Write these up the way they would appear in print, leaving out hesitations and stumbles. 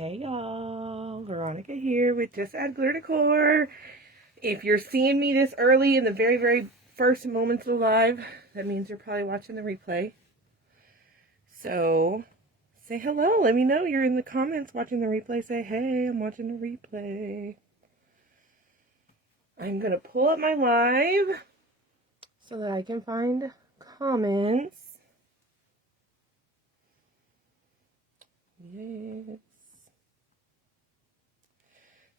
Hey y'all, Veronica here with Just Add Glitter Decor. If you're seeing me this early in the very first moments of the live, that means you're probably watching the replay. So say hello, let me know you're in the comments watching the replay. Say, hey, I'm watching the replay. I'm gonna pull up my live so that I can find comments. Yes.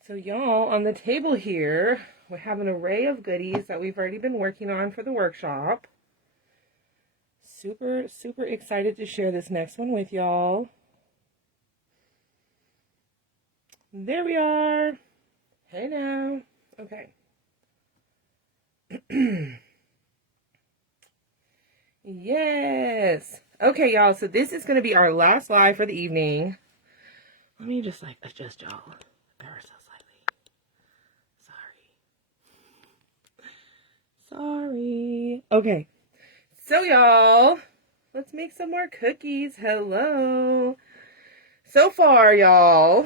So y'all, on the table here, we have an array of goodies that we've already been working on for the workshop. Super excited to share this next one with y'all. There we are. Hey now. Okay. Yes. Okay, y'all, so this is going to be our last live for the evening. Let me just adjust y'all ever so slightly. Sorry. Okay. So y'all, let's make some more cookies. Hello. So far, y'all,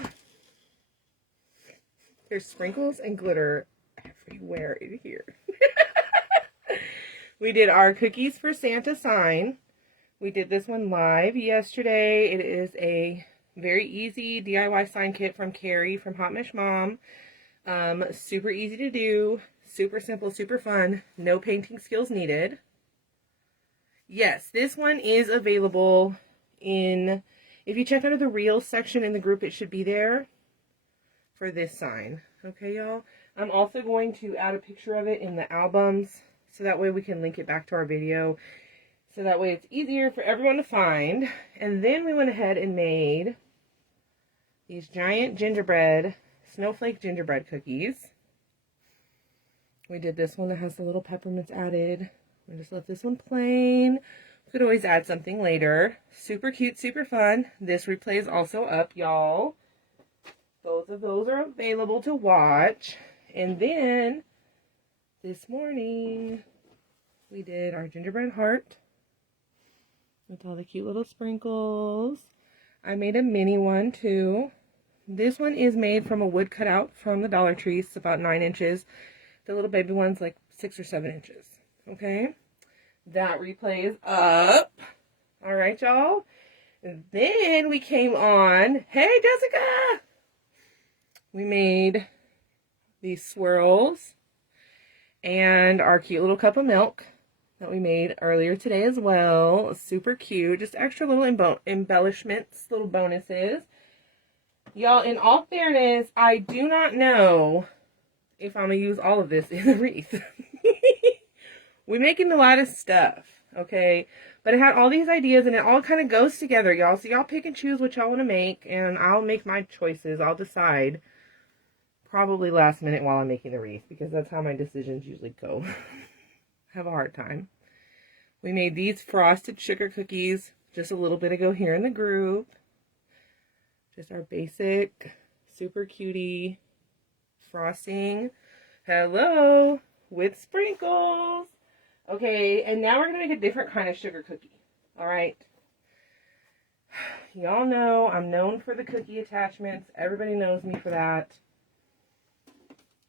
there's sprinkles and glitter everywhere in here. We did our cookies for Santa sign. We did this one live yesterday. It is a very easy DIY sign kit from Carrie from Hot Mish Mom. Super easy to do, super simple, super fun. No painting skills needed. Yes, this one is available in, if you check under the Reels section in the group, it should be there for this sign. Okay, y'all? I'm also going to add a picture of it in the albums so that way we can link it back to our video. So that way it's easier for everyone to find. And then we went ahead and made these giant gingerbread, snowflake gingerbread cookies. We did this one that has the little peppermints added. We just left this one plain. We could always add something later. Super cute, super fun. This replay is also up, y'all. Both of those are available to watch. And then this morning we did our gingerbread heart with all the cute little sprinkles. I made a mini one too. This one is made from a wood cutout from the Dollar Tree. It's about 9 inches. The little baby one's like 6 or 7 inches. Okay, that replay is up. All right, y'all. And then we came on. Hey, Jessica! We made these swirls and our cute little cup of milk that we made earlier today as well. Super cute. Just extra little embellishments, little bonuses. Y'all, in all fairness, I do not know if I'm going to use all of this in the wreath. We're making a lot of stuff, okay? But I had all these ideas, and it all kind of goes together, y'all. So y'all pick and choose what y'all want to make, and I'll make my choices. I'll decide probably last minute while I'm making the wreath, because that's how my decisions usually go. Have a hard time. We made these frosted sugar cookies just a little bit ago here in the group. Just our basic, super cutie frosting. Hello, with sprinkles. Okay, and now we're going to make a different kind of sugar cookie. All right. Y'all know I'm known for the cookie attachments. Everybody knows me for that.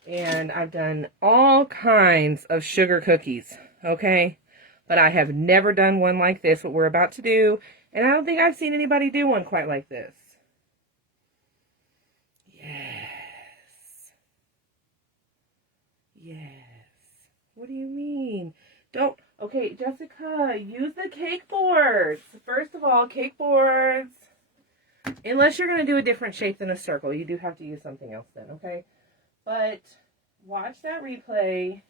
And I've done all kinds of sugar cookies, okay? But I have never done one like this, what we're about to do. And I don't think I've seen anybody do one quite like this. Yes. Yes. What do you mean? Don't. Okay, Jessica, use the cake boards. First of all, cake boards. Unless you're going to do a different shape than a circle. You do have to use something else then, okay? But watch that replay.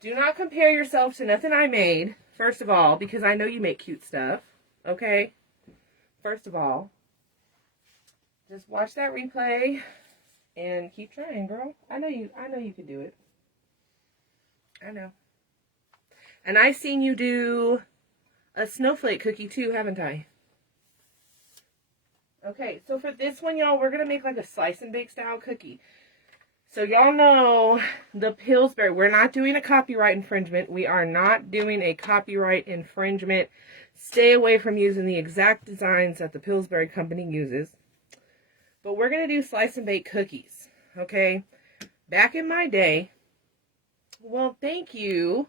Do not compare yourself to nothing I made, first of all, because I know you make cute stuff, okay? First of all, just watch that replay and keep trying, girl. I know you can do it. I know. And I've seen you do a snowflake cookie too, haven't I? Okay, so for this one, y'all, we're going to make like a slice and bake style cookie. So y'all know the Pillsbury, we're not doing a copyright infringement. We are not doing a copyright infringement. Stay away from using the exact designs that the Pillsbury company uses. but we're going to do slice and bake cookies, okay? Back in my day, well, thank you.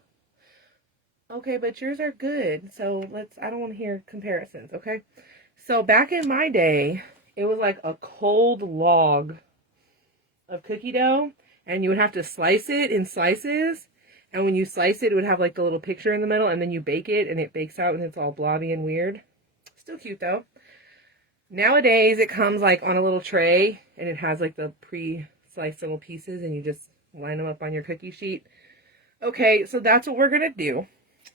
Okay, but yours are good, so I don't want to hear comparisons, okay? So back in my day, it was like a cold log of cookie dough, and you would have to slice it in slices, and when you slice it, it would have like the little picture in the middle, and then you bake it, and it bakes out, and it's all blobby and weird. Still cute, though. Nowadays, it comes like on a little tray, and it has like the pre-sliced little pieces, and you just line them up on your cookie sheet. Okay, so that's what we're going to do.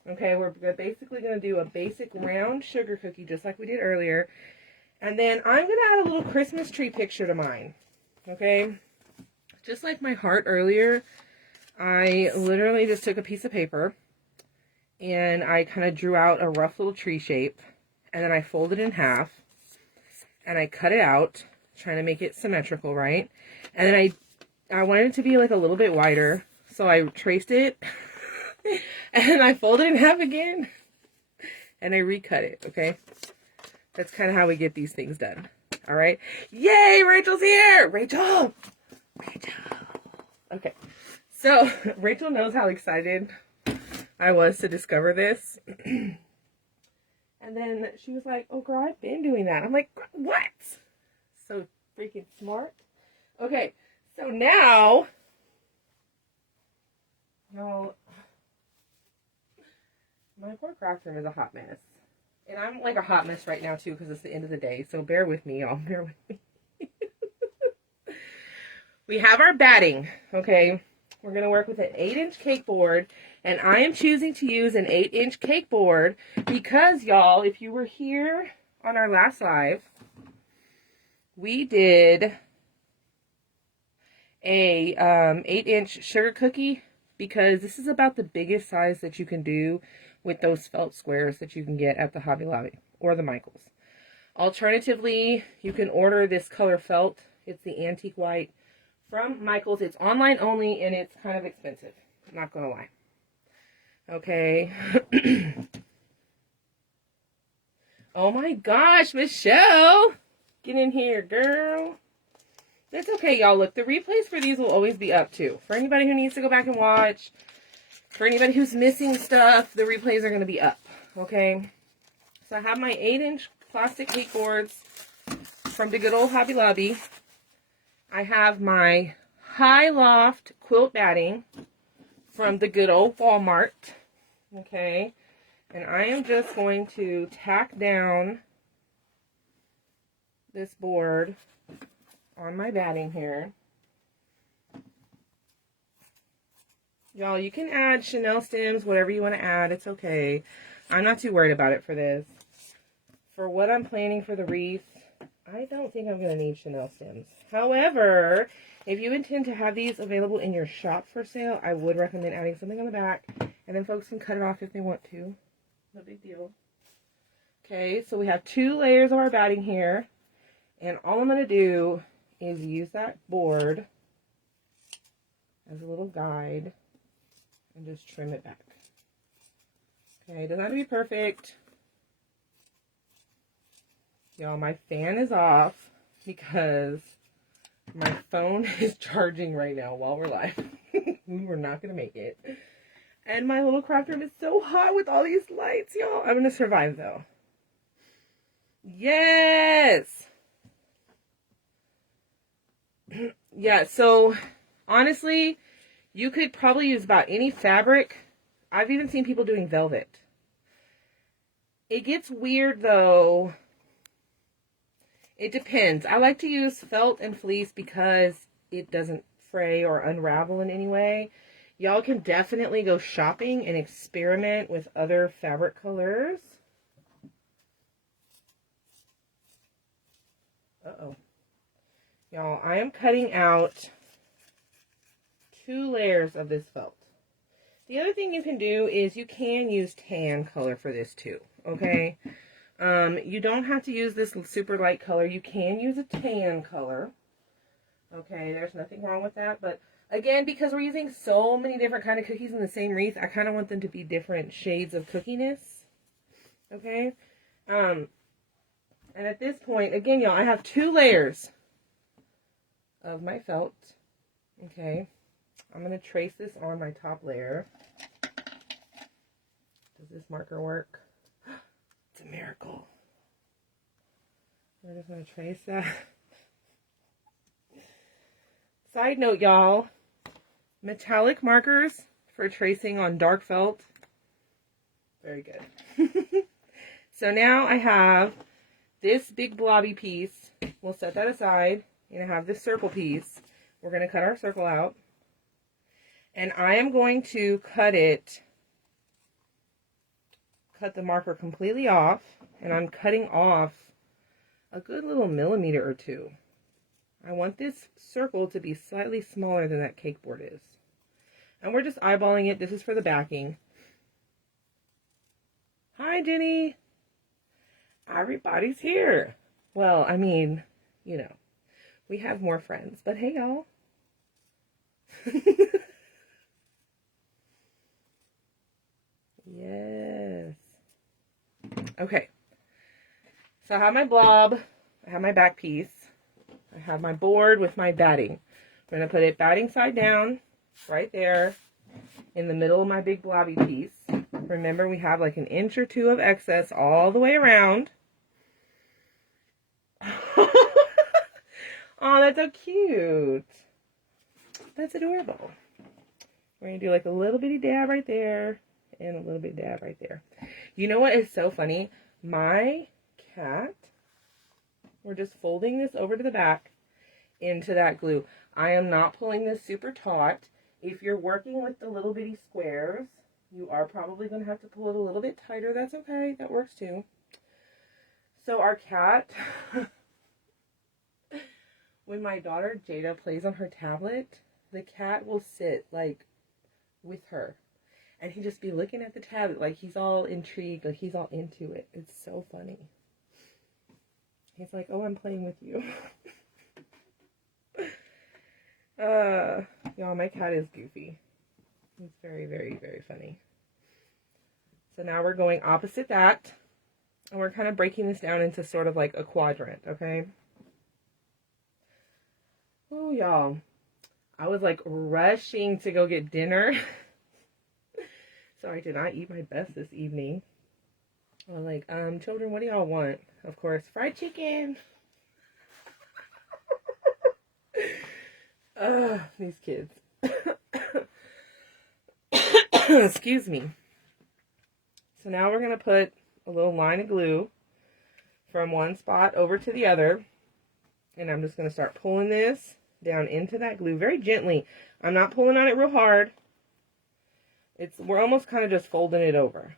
Okay, we're basically going to do a basic round sugar cookie, just like we did earlier. And then I'm going to add a little Christmas tree picture to mine. Okay, just like my heart earlier, I literally just took a piece of paper and I kind of drew out a rough little tree shape, and then I folded it in half and I cut it out, trying to make it symmetrical, right? And then I wanted it to be like a little bit wider, so I traced it and I folded it in half again and I recut it, okay? That's kind of how we get these things done. All right. Yay, Rachel's here. Rachel. Okay. So Rachel knows how excited I was to discover this. And then she was like, oh, girl, I've been doing that. I'm like, what? So freaking smart. Okay. So now, y'all, my poor craft room is a hot mess. And I'm like a hot mess right now, too, because it's the end of the day. So bear with me, y'all. Bear with me. We have our batting, okay? We're going to work with an 8-inch cake board. And I am choosing to use an 8-inch cake board because, y'all, if you were here on our last live, we did a 8-inch sugar cookie, because this is about the biggest size that you can do with those felt squares that you can get at the Hobby Lobby or the Michaels. Alternatively, you can order this color felt. It's the antique white from Michaels. It's online only, and it's kind of expensive. I'm not going to lie. Okay. Oh my gosh, Michelle. Get in here, girl. That's okay, y'all. Look, the replays for these will always be up, too. For anybody who needs to go back and watch, for anybody who's missing stuff, the replays are going to be up, okay? So I have my 8-inch plastic cake boards from the good old Hobby Lobby. I have my high loft quilt batting from the good old Walmart, okay? And I am just going to tack down this board on my batting here. Y'all, you can add Chanel stems, whatever you want to add. It's okay. I'm not too worried about it for this. For what I'm planning for the wreath, I don't think I'm going to need Chanel stems. However, if you intend to have these available in your shop for sale, I would recommend adding something on the back. And then folks can cut it off if they want to. No big deal. Okay, so we have 2 layers of our batting here. And all I'm going to do is use that board as a little guide and just trim it back. Okay, it doesn't have to be perfect. Y'all, my fan is off because my phone is charging right now while we're live. We're not going to make it. And my little craft room is so hot with all these lights, y'all. I'm going to survive, though. Yes! Yeah, so honestly, you could probably use about any fabric. I've even seen people doing velvet. It gets weird though. It depends. I like to use felt and fleece because it doesn't fray or unravel in any way. Y'all can definitely go shopping and experiment with other fabric colors. Uh-oh. Y'all, I am cutting out 2 layers of this felt. The other thing you can do is you can use tan color for this too, okay? You don't have to use this super light color. You can use a tan color. Okay, there's nothing wrong with that. But again, because we're using so many different kind of cookies in the same wreath, I kind of want them to be different shades of cookiness. Okay? And at this point, again, y'all, I have 2 layers of my felt. Okay, I'm going to trace this on my top layer. Does this marker work? It's a miracle. We're just going to trace that. Side note, y'all, metallic markers for tracing on dark felt, very good. So now I have this big blobby piece. We'll set that aside, and I have this circle piece. We're going to cut our circle out, and I am going to cut the marker completely off, and I'm cutting off a good little millimeter or two. I want this circle to be slightly smaller than that cake board is. And we're just eyeballing it. This is for the backing. Hi, Jenny. Everybody's here. Well, I mean, you know, we have more friends, but hey, y'all. Yes. Okay. So I have my blob. I have my back piece. I have my board with my batting. I'm going to put it batting side down right there in the middle of my big blobby piece. Remember, we have like an inch or two of excess all the way around. Oh, that's so cute. That's adorable. We're going to do like a little bitty dab right there and a little bit dab right there. You know what is so funny? My cat, we're just folding this over to the back into that glue. I am not pulling this super taut. If you're working with the little bitty squares, you are probably going to have to pull it a little bit tighter. That's okay. That works too. So our cat, when my daughter Jada plays on her tablet, the cat will sit like with her. And he'd just be looking at the tablet like he's all intrigued, like he's all into it. It's so funny. He's like, oh, I'm playing with you. Y'all, my cat is goofy. He's very, very, very funny. So now we're going opposite that. And we're kind of breaking this down into sort of like a quadrant, okay? Oh, y'all. I was like rushing to go get dinner. So I did not eat my best this evening. I was like, children, what do y'all want? Of course, fried chicken. These kids. Excuse me. So now we're going to put a little line of glue from one spot over to the other. And I'm just going to start pulling this down into that glue very gently. I'm not pulling on it real hard. We're almost kind of just folding it over.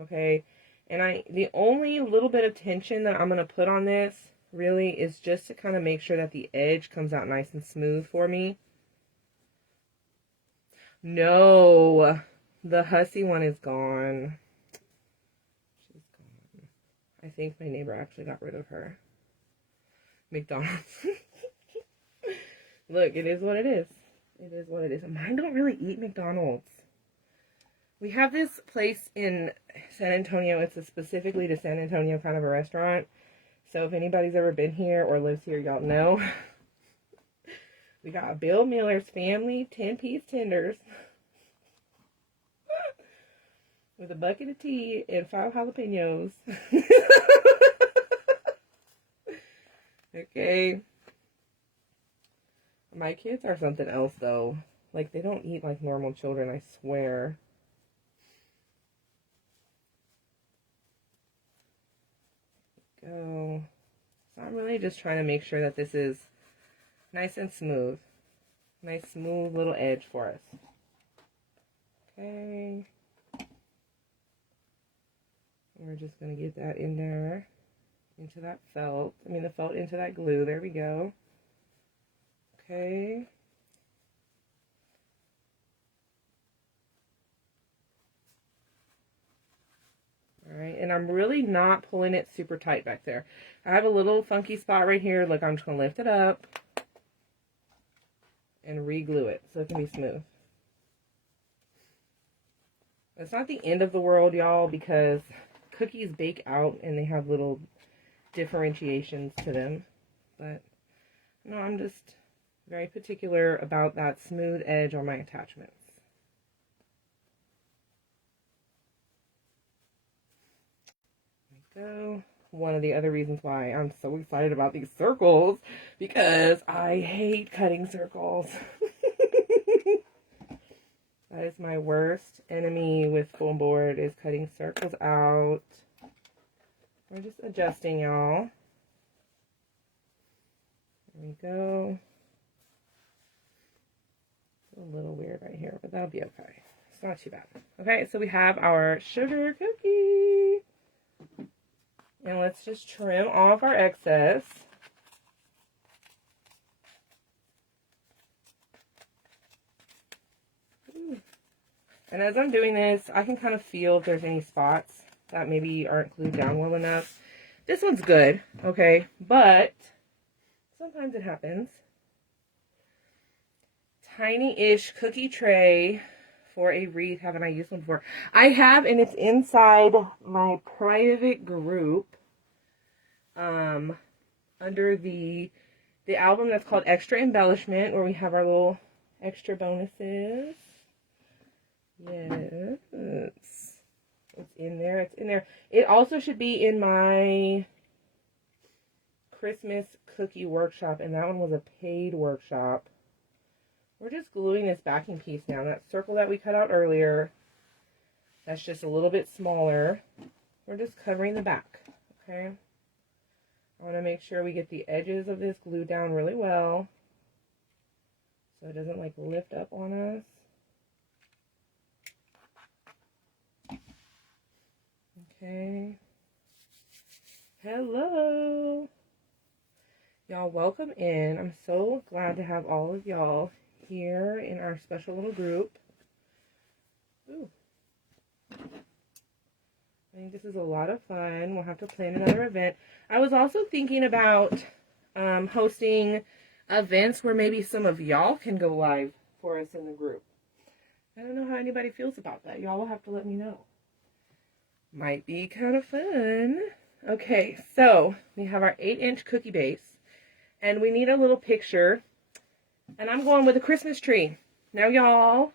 Okay? And the only little bit of tension that I'm going to put on this really is just to kind of make sure that the edge comes out nice and smooth for me. No, the hussy one is gone. She's gone. I think my neighbor actually got rid of her. McDonald's. Look, it is what it is. It is what it is. Mine don't really eat McDonald's. We have this place in San Antonio. It's a specifically to San Antonio kind of a restaurant. So if anybody's ever been here or lives here, y'all know. We got Bill Miller's family 10-piece tenders with a bucket of tea and 5 jalapenos. Okay. My kids are something else, though. Like, they don't eat like normal children, I swear. Go. So I'm really just trying to make sure that this is nice and smooth. Nice smooth little edge for us. Okay. We're just going to get that in there. Into that felt. The felt into that glue. There we go. Okay. Alright, and I'm really not pulling it super tight back there. I have a little funky spot right here. Look, I'm just going to lift it up and re-glue it so it can be smooth. It's not the end of the world, y'all, because cookies bake out and they have little differentiations to them. But, no, I'm just Very particular about that smooth edge on my attachments. There we go. One of the other reasons why I'm so excited about these circles, because I hate cutting circles. That is my worst enemy with foam board, is cutting circles out. We're just adjusting, y'all. There we go. It's a little weird right here, but that'll be okay. It's not too bad. Okay, so we have our sugar cookie. And let's just trim off our excess. Ooh. And as I'm doing this, I can kind of feel if there's any spots that maybe aren't glued down well enough. This one's good, okay, but sometimes it happens. Tiny-ish cookie tray for a wreath. Haven't I used one before? I have, and it's inside my private group under the album that's called Extra Embellishment, where we have our little extra bonuses. Yes. It's in there. It's in there. It also should be in my Christmas cookie workshop, and that one was a paid workshop. We're just gluing this backing piece down. That circle that we cut out earlier, that's just a little bit smaller. We're just covering the back, okay? I want to make sure we get the edges of this glued down really well, so it doesn't like lift up on us. Okay. Hello. Y'all, welcome in. I'm so glad to have all of y'all here in our special little group. Ooh. I think this is a lot of fun. We'll have to plan another event. I was also thinking about hosting events where maybe some of y'all can go live for us in the group. I don't know how anybody feels about that. Y'all will have to let me know. Might be kind of fun. Okay, so we have our 8-inch cookie base, and we need a little picture, and I'm going with a Christmas tree. Now, y'all,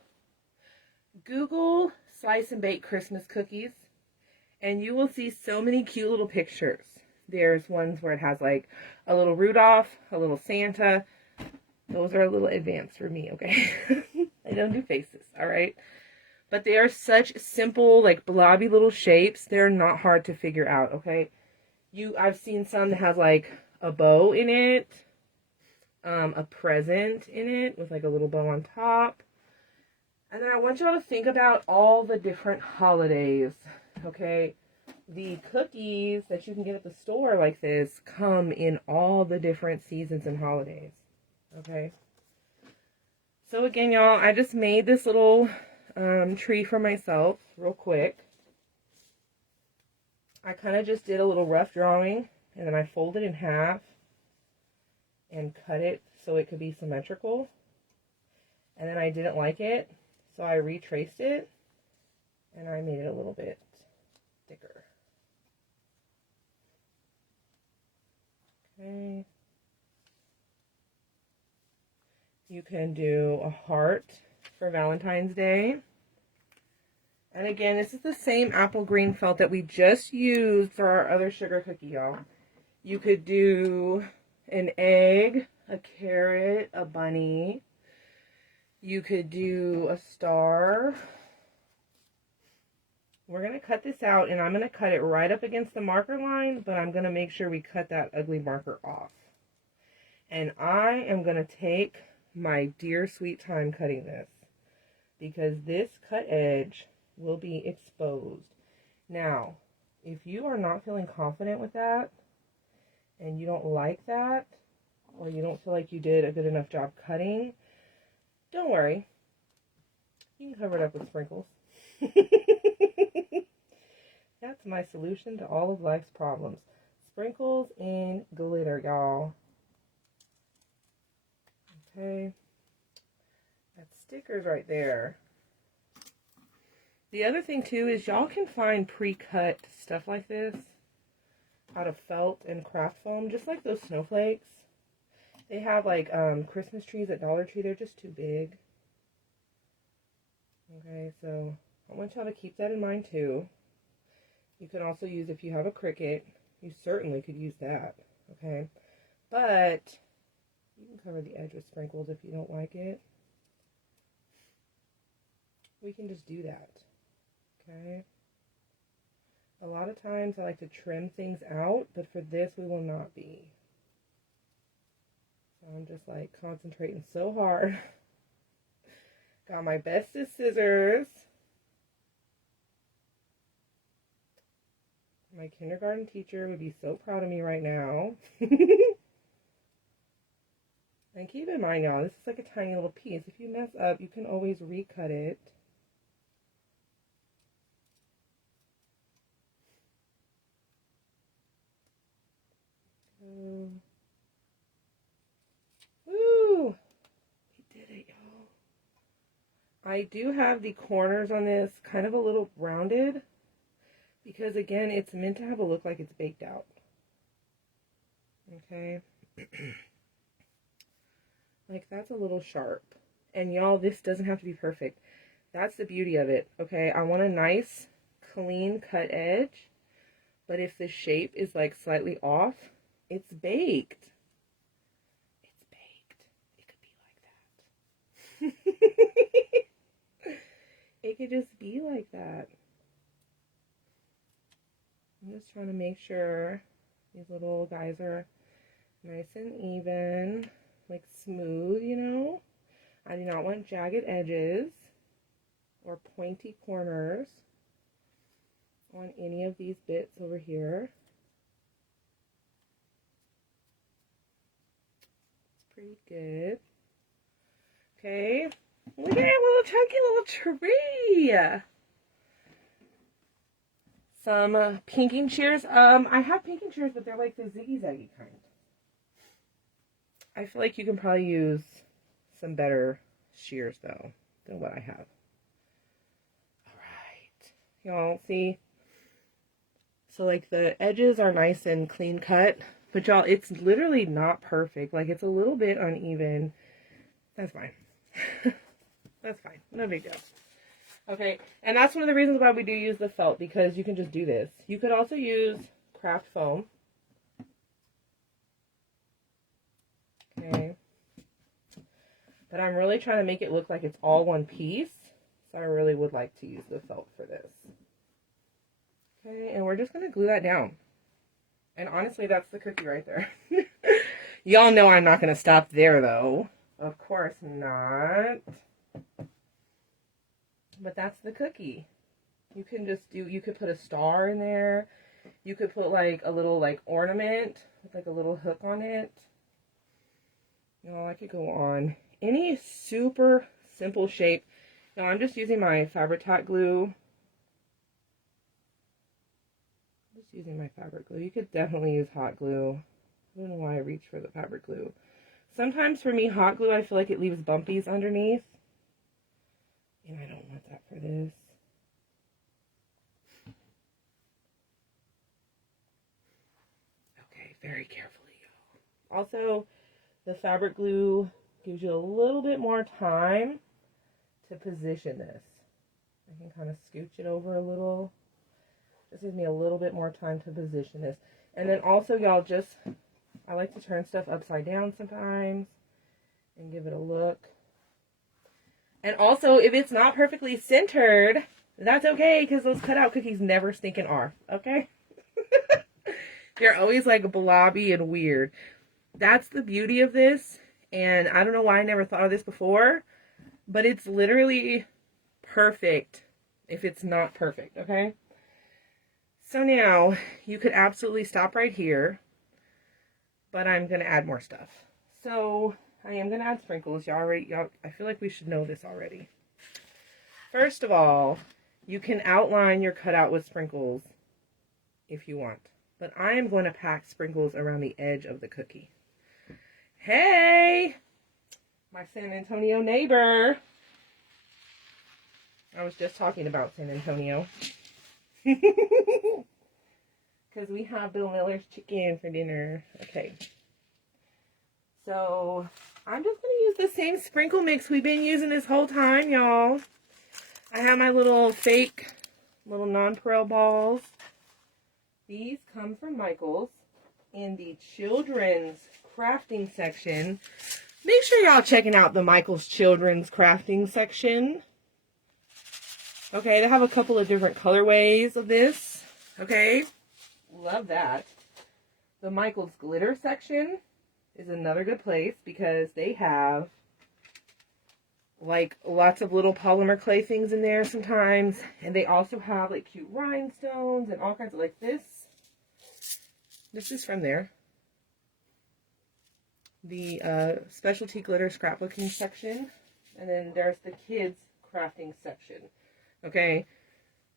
Google slice and bake Christmas cookies, and you will see so many cute little pictures. There's ones where it has like a little Rudolph, a little Santa. Those are a little advanced for me, okay? I don't do faces, all right? But they are such simple, like blobby little shapes. They're not hard to figure out, okay? I've seen some that has like a bow in it, a present in it with like a little bow on top. And then I want y'all to think about all the different holidays, okay? The cookies that you can get at the store like this come in all the different seasons and holidays, okay? So again, y'all, I just made this little tree for myself real quick. I kind of just did a little rough drawing, and then I folded in half and cut it so it could be symmetrical. And then I didn't like it, so I retraced it, and I made it a little bit thicker. Okay. You can do a heart for Valentine's Day. And again, this is the same apple green felt that we just used for our other sugar cookie, y'all. You could do an egg, a carrot, a bunny. You could do a star. We're going to cut this out, and I'm going to cut it right up against the marker line, but I'm going to make sure we cut that ugly marker off. And I am going to take my dear sweet time cutting this, because this cut edge will be exposed. Now, if you are not feeling confident with that, and you don't like that, or you don't feel like you did a good enough job cutting, don't worry. You can cover it up with sprinkles. That's my solution to all of life's problems. Sprinkles and glitter, y'all. Okay. That's stickers right there. The other thing, too, is y'all can find pre-cut stuff like this out of felt and craft foam, just like those snowflakes. They have like Christmas trees at Dollar Tree. They're just too big. Okay, so I want y'all to keep that in mind too. You can also use, if you have a Cricut, you certainly could use that. Okay, but you can cover the edge with sprinkles if you don't like it. We can just do that. Okay. A lot of times I like to trim things out, but for this we will not be. So I'm just like concentrating so hard. Got my bestest scissors. My kindergarten teacher would be so proud of me right now. And keep in mind, y'all, this is like a tiny little piece. If you mess up, you can always recut it. Woo! We did it, y'all. I do have the corners on this kind of a little rounded because, again, it's meant to have a look like it's baked out. Okay. Like, that's a little sharp. And y'all, this doesn't have to be perfect. That's the beauty of it. Okay, I want a nice, clean cut edge. But if the shape is like slightly off, it's baked. It's baked. It could be like that. It could just be like that. I'm just trying to make sure these little guys are nice and even, like smooth, you know. I do not want jagged edges or pointy corners on any of these bits over here. It's pretty good. Okay, look at that little chunky little tree. Some pinking shears. I have pinking shears, but they're like the ziggy-zaggy kind. I feel like you can probably use some better shears though than what I have. Alright. Y'all see? So like the edges are nice and clean cut, but y'all, it's literally not perfect. Like it's a little bit uneven. That's fine. That's fine. No big deal. Okay, and that's one of the reasons why we do use the felt, because you can just do this. You could also use craft foam. Okay. But I'm really trying to make it look like it's all one piece, so I really would like to use the felt for this. Okay, and we're just going to glue that down. And honestly, that's the cookie right there. Y'all know I'm not going to stop there, though. Of course not. But that's the cookie. You can just do, you could put a star in there. You could put like a little like ornament with like a little hook on it. You know, I could go on. Any super simple shape. Now I'm just using my Patriotic glue. Just using my fabric glue. You could definitely use hot glue. I don't know why I reached for the fabric glue. Sometimes for me, hot glue, I feel like it leaves bumpies underneath. And I don't want that for this. Okay, very carefully, y'all. Also, the fabric glue gives you a little bit more time to position this. I can kind of scooch it over a little. This gives me a little bit more time to position this. And then also, y'all, just, I like to turn stuff upside down sometimes and give it a look. And also, if it's not perfectly centered, that's okay, because those cutout cookies never stinking are, okay? They're always like blobby and weird. That's the beauty of this, and I don't know why I never thought of this before, but it's literally perfect if it's not perfect, okay? So now, you could absolutely stop right here, but I'm going to add more stuff. So I am going to add sprinkles. Y'all, I feel like we should know this already. First of all, you can outline your cutout with sprinkles if you want. But I am going to pack sprinkles around the edge of the cookie. Hey! My San Antonio neighbor. I was just talking about San Antonio. Because we have Bill Miller's chicken for dinner. Okay. So I'm just going to use the same sprinkle mix we've been using this whole time, y'all. I have my little fake, little nonpareil balls. These come from Michael's in the children's crafting section. Make sure y'all checking out the Michael's children's crafting section. Okay, they have a couple of different colorways of this. Okay, love that. The Michael's glitter section is another good place because they have like lots of little polymer clay things in there sometimes, and they also have like cute rhinestones and all kinds of like this. This is from there. The specialty glitter scrapbooking section, and then there's the kids crafting section. Okay,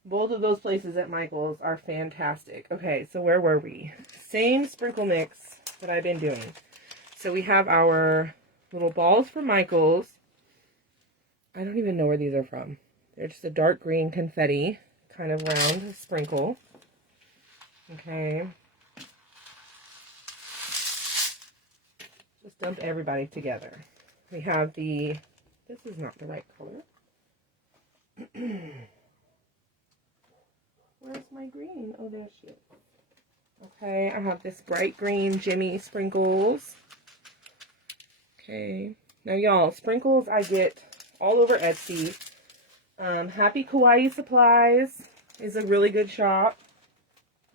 both of those places at Michael's are fantastic. Okay, so where were we? Same sprinkle mix that I've been doing. So we have our little balls from Michael's. I don't even know where these are from. They're just a dark green confetti, kind of round sprinkle. Okay. Just dump everybody together. We have the, this is not the right color. Where's my green? Oh, there she is. Okay, I have this bright green Jimmy sprinkles. Okay. Now, y'all, sprinkles I get all over Etsy. Happy Kawaii Supplies is a really good shop.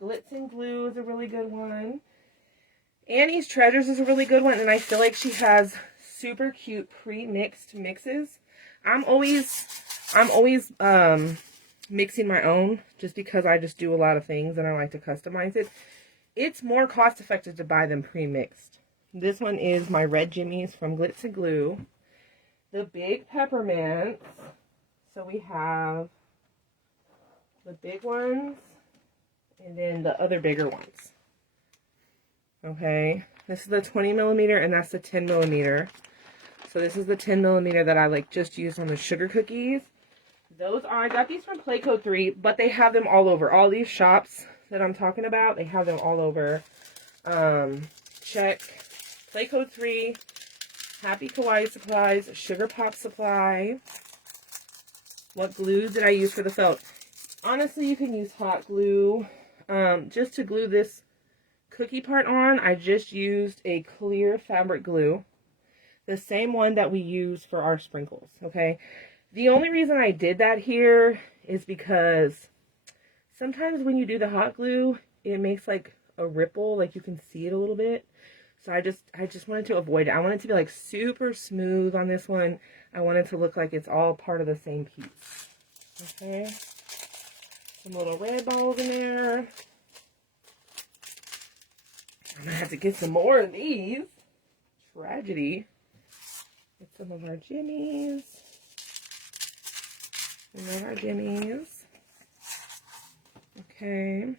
Glitz and Glue is a really good one. Annie's Treasures is a really good one, and I feel like she has super cute pre-mixed mixes. I'm always mixing my own just because I just do a lot of things and I like to customize it. It's more cost effective to buy them pre-mixed. This one is my red Jimmy's from Glitz and Glue. The big peppermints. So we have the big ones and then the other bigger ones. Okay, this is the 20 millimeter and that's the 10 millimeter. So this is the 10 millimeter that I like just used on the sugar cookies. Those are, I got these from Playco 3, but they have them all over. All these shops that I'm talking about, they have them all over. Check Playco 3, Happy Kawaii Supplies, Sugar Pop Supply. What glue did I use for the felt? Honestly, you can use hot glue. Just to glue this cookie part on, I just used a clear fabric glue. The same one that we use for our sprinkles, okay? The only reason I did that here is because sometimes when you do the hot glue, it makes like a ripple, like you can see it a little bit. So I just wanted to avoid it. I want it to be like super smooth on this one. I want it to look like it's all part of the same piece. Okay. Some little red balls in there. I'm gonna have to get some more of these. Tragedy. Get some of our Jimmies. Some of our Jimmies. Okay.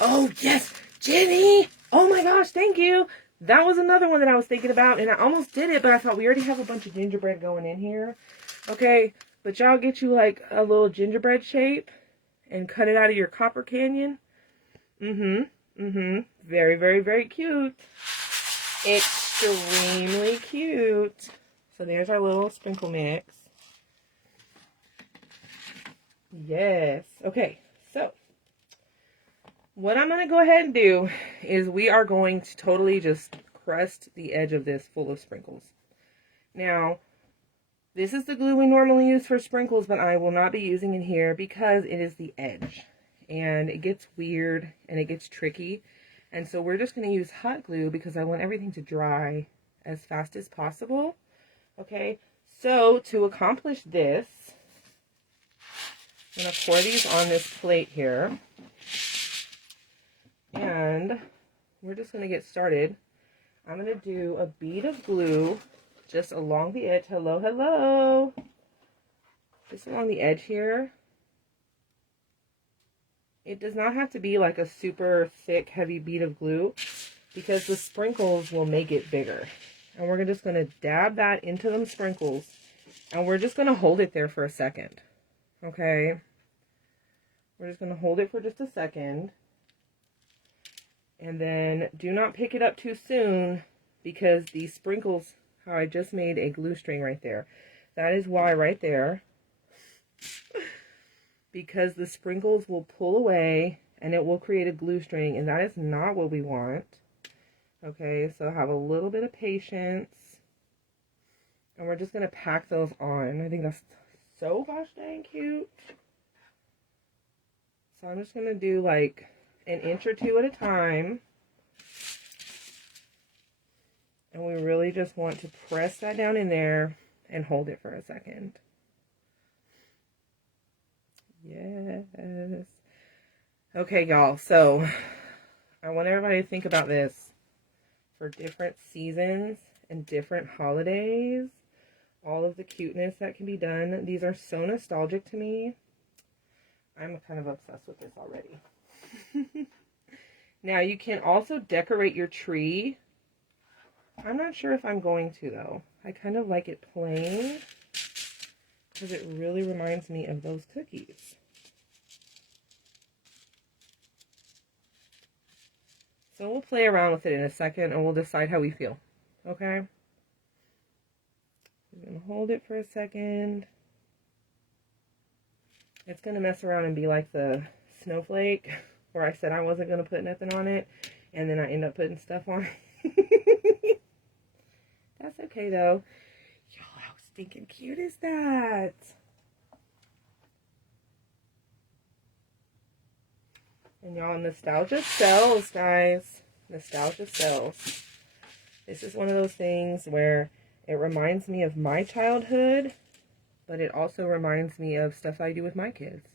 Oh, yes! Jimmy! Oh my gosh, thank you! That was another one that I was thinking about, and I almost did it, but I thought we already have a bunch of gingerbread going in here. Okay, but y'all get you like a little gingerbread shape and cut it out of your copper canyon. Very, very, very cute. Extremely cute. So there's our little sprinkle mix. Yes. Okay, so what I'm going to go ahead and do is we are going to totally just crust the edge of this full of sprinkles. Now, this is the glue we normally use for sprinkles, but I will not be using it here because it is the edge. And it gets weird and it gets tricky. And so we're just going to use hot glue because I want everything to dry as fast as possible. Okay, so to accomplish this, I'm going to pour these on this plate here. And we're just going to get started. I'm going to do a bead of glue just along the edge. Hello, hello. Just along the edge here. It does not have to be like a super thick, heavy bead of glue because the sprinkles will make it bigger. And we're just going to dab that into them sprinkles. And we're just going to hold it there for a second. Okay? We're just going to hold it for just a second. And then do not pick it up too soon because these sprinkles, how I just made a glue string right there. That is why right there. Because the sprinkles will pull away and it will create a glue string, and that is not what we want. Okay, so have a little bit of patience. And we're just going to pack those on. I think that's so gosh dang cute. So I'm just going to do like an inch or two at a time. And we really just want to press that down in there and hold it for a second. Yes. Okay, y'all. So I want everybody to think about this for different seasons and different holidays. All of the cuteness that can be done. These are so nostalgic to me. I'm kind of obsessed with this already. Now you can also decorate your tree. I'm not sure if I'm going to though. I kind of like it plain because it really reminds me of those cookies. So we'll play around with it in a second and we'll decide how we feel. Okay? I'm going to hold it for a second. It's going to mess around and be like the snowflake where I said I wasn't going to put nothing on it and then I end up putting stuff on it. That's okay though. Y'all, how stinking cute is that? And y'all, nostalgia sells, guys. Nostalgia sells. This is one of those things where it reminds me of my childhood, but it also reminds me of stuff I do with my kids.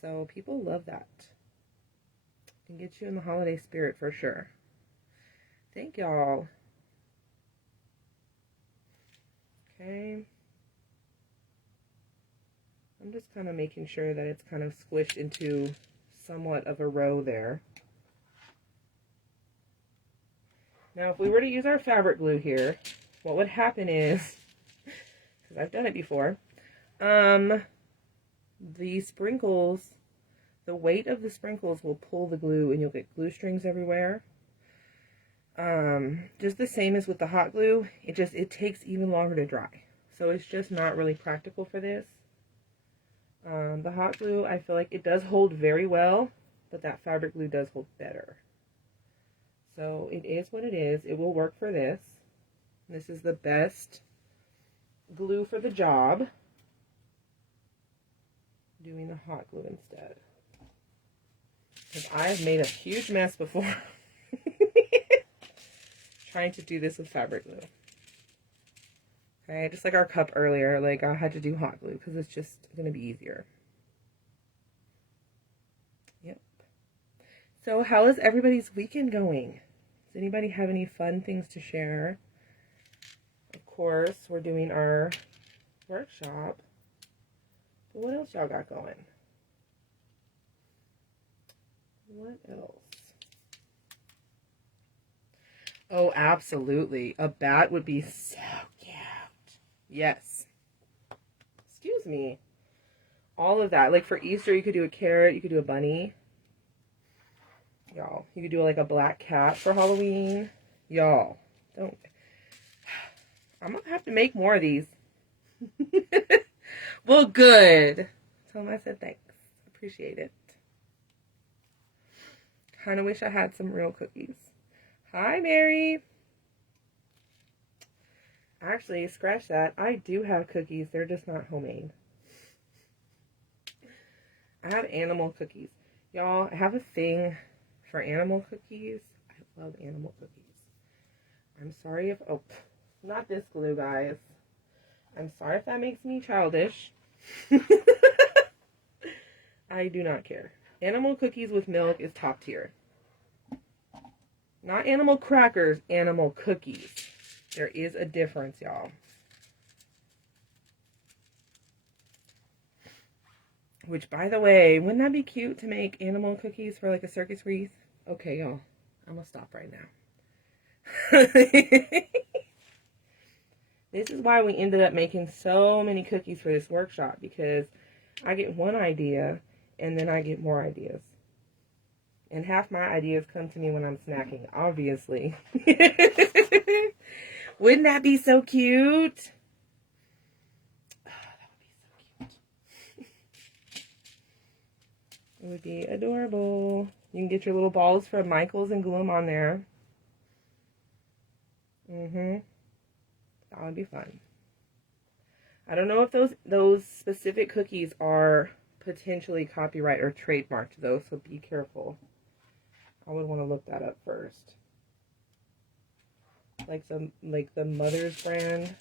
So people love that. It can get you in the holiday spirit for sure. Thank y'all. Okay. I'm just kind of making sure that it's kind of squished into somewhat of a row there. Now, if we were to use our fabric glue here, what would happen is, because I've done it before, the sprinkles, the weight of the sprinkles will pull the glue and you'll get glue strings everywhere. Just the same as with the hot glue, it takes even longer to dry. So it's just not really practical for this. The hot glue, I feel like it does hold very well, but that fabric glue does hold better. So it is what it is. It will work for this. This is the best glue for the job. Doing the hot glue instead. Because I have made a huge mess before. Trying to do this with fabric glue. Okay, just like our cup earlier, like I had to do hot glue because it's just going to be easier. Yep. So how is everybody's weekend going? Does anybody have any fun things to share? Of course, we're doing our workshop. But what else y'all got going? What else? Oh, absolutely. A bat would be so cute. Yes. Excuse me. All of that. Like for Easter, you could do a carrot. You could do a bunny. Y'all. You could do like a black cat for Halloween. Y'all. Don't. I'm going to have to make more of these. Well, good. Tell them I said thanks. Appreciate it. Kind of wish I had some real cookies. Hi, Mary. Actually, scratch that. I do have cookies. They're just not homemade. I have animal cookies. Y'all, I have a thing for animal cookies. I love animal cookies. I'm sorry if... Oh, not this glue, guys. I'm sorry if that makes me childish. I do not care. Animal cookies with milk is top tier. Not animal crackers, animal cookies. There is a difference, y'all. Which, by the way, wouldn't that be cute to make animal cookies for like a circus wreath? Okay, y'all. I'm going to stop right now. This is why we ended up making so many cookies for this workshop. Because I get one idea, and then I get more ideas. And half my ideas come to me when I'm snacking, obviously. Wouldn't that be so cute? Oh, that would be so cute. It would be adorable. You can get your little balls from Michael's and glue them on there. That would be fun. I don't know if those specific cookies are potentially copyright or trademarked though, so be careful. I would want to look that up first. Like the Mother's brand,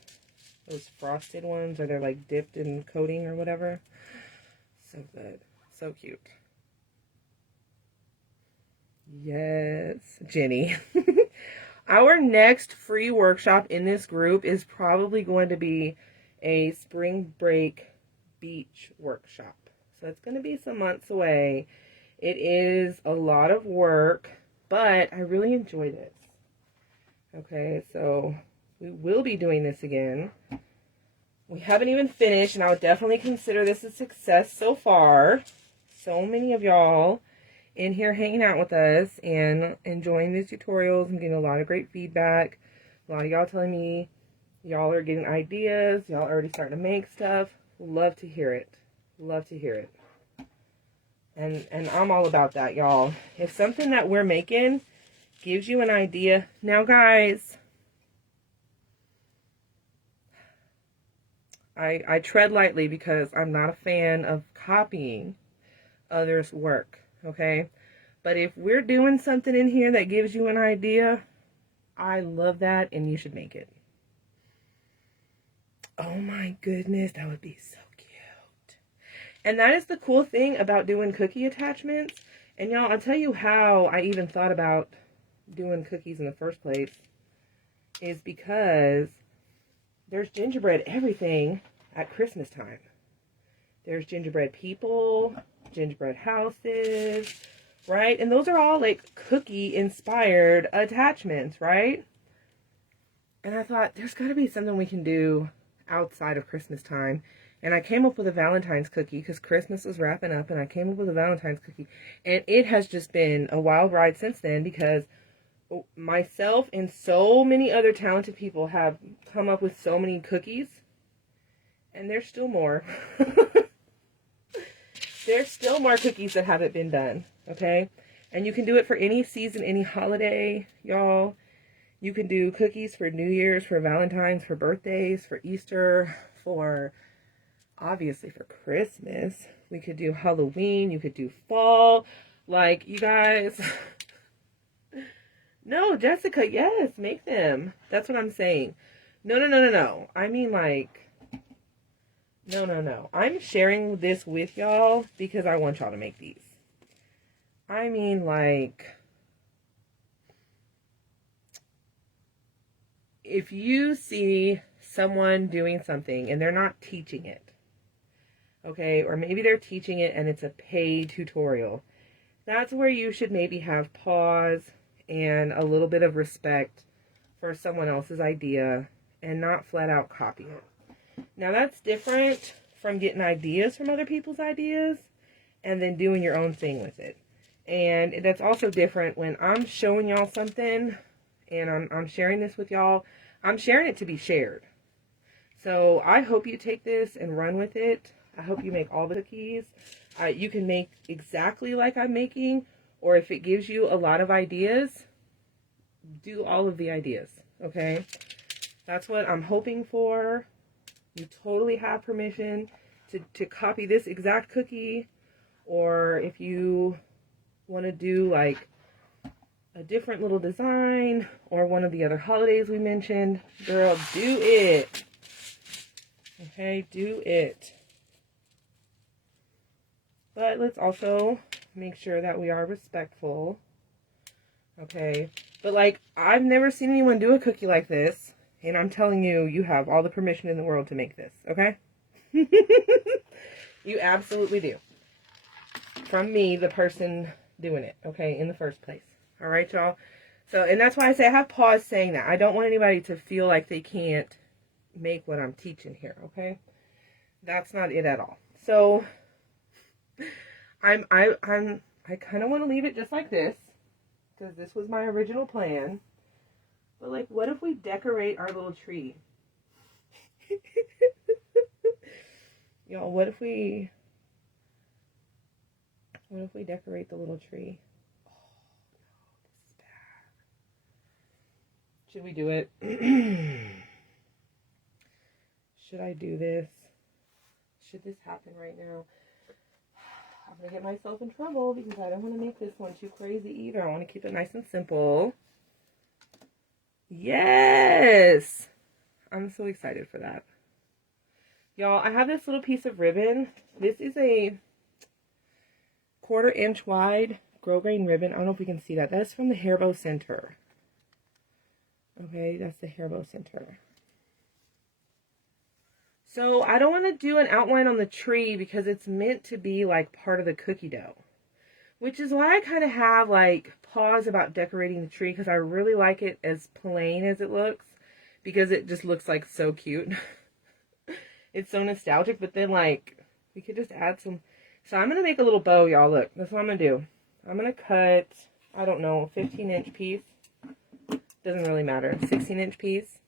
those frosted ones, or they're like dipped in coating or whatever. So good. So cute. Yes, Jenny. Our next free workshop in this group is probably going to be a spring break beach workshop. So it's going to be some months away. It is a lot of work, but I really enjoy this. Okay, so we will be doing this again. We haven't even finished, and I would definitely consider this a success so far. So many of y'all in here hanging out with us and enjoying these tutorials. I'm getting a lot of great feedback. A lot of y'all telling me y'all are getting ideas. Y'all already starting to make stuff. Love to hear it. Love to hear it. And I'm all about that, y'all. If something that we're making gives you an idea. Now, guys, I tread lightly because I'm not a fan of copying others' work, okay? But if we're doing something in here that gives you an idea, I love that, and you should make it. Oh my goodness, that would be so cute. And that is the cool thing about doing cookie attachments. And y'all, I'll tell you how I even thought about doing cookies in the first place is because there's gingerbread everything at Christmas time. There's gingerbread people, gingerbread houses, right? And those are all like cookie inspired attachments, right? And I thought there's got to be something we can do outside of Christmas time. And I came up with a Valentine's cookie because Christmas was wrapping up, and I came up with a Valentine's cookie. And it has just been a wild ride since then because myself and so many other talented people have come up with so many cookies. And there's still more. There's still more cookies that haven't been done, okay? And you can do it for any season, any holiday, y'all. You can do cookies for New Year's, for Valentine's, for birthdays, for Easter, for, obviously, for Christmas. We could do Halloween. You could do fall. Like, you guys... No, Jessica, yes, make them. That's what I'm saying. No. I mean, like... No. I'm sharing this with y'all because I want y'all to make these. I mean, like... If you see someone doing something and they're not teaching it, okay, or maybe they're teaching it and it's a paid tutorial, that's where you should maybe have pause and a little bit of respect for someone else's idea and not flat out copy it. Now that's different from getting ideas from other people's ideas and then doing your own thing with it. And that's also different when I'm showing y'all something and I'm sharing this with y'all. I'm sharing it to be shared. So I hope you take this and run with it. I hope you make all the cookies. You can make exactly like I'm making, or if it gives you a lot of ideas, do all of the ideas, okay? That's what I'm hoping for. You totally have permission to copy this exact cookie, or if you want to do like a different little design or one of the other holidays we mentioned, girl, do it. Okay, do it. But let's also make sure that we are respectful. Okay, but like, I've never seen anyone do a cookie like this, and I'm telling you, you have all the permission in the world to make this, okay? You absolutely do. From me, the person doing it, okay, in the first place. All right, y'all? So, and that's why I say I have pause saying that. I don't want anybody to feel like they can't make what I'm teaching here, okay? That's not it at all. So, I'm I kind of want to leave it just like this, because this was my original plan. But like, what if we decorate our little tree? Y'all, what if we decorate the little tree? Oh, no, this is bad. Should we do it? Should I do this? Should this happen right now? I'm going to get myself in trouble because I don't want to make this one too crazy either. I want to keep it nice and simple. Yes! I'm so excited for that. Y'all, I have this little piece of ribbon. This is a 1/4 inch wide grosgrain ribbon. I don't know if we can see that. That's from the Hair Bow Center. Okay, that's the Hair Bow Center. So I don't want to do an outline on the tree because it's meant to be like part of the cookie dough. Which is why I kind of have like pause about decorating the tree, because I really like it as plain as it looks. Because it just looks like so cute. It's so nostalgic, but then like we could just add some. So I'm going to make a little bow, y'all. Look, that's what I'm going to do. I'm going to cut, I don't know, 15-inch piece. Doesn't really matter. 16-inch piece.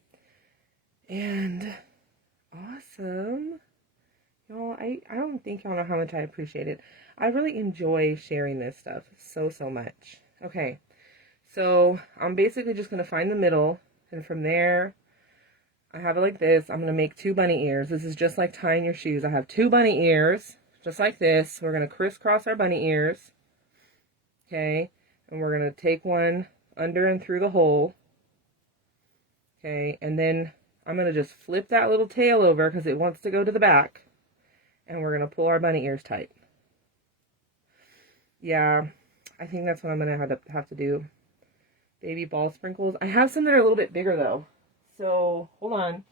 And awesome. Y'all, I don't think y'all know how much I appreciate it. I really enjoy sharing this stuff so much. Okay, so I'm basically just going to find the middle. And from there, I have it like this. I'm going to make 2 bunny ears. This is just like tying your shoes. I have 2 bunny ears, just like this. We're going to crisscross our bunny ears. Okay, and we're going to take one under and through the hole. Okay, and then I'm going to just flip that little tail over because it wants to go to the back. And we're going to pull our bunny ears tight. Yeah, I think that's what I'm going to have to do. Baby ball sprinkles. I have some that are a little bit bigger though. So, hold on.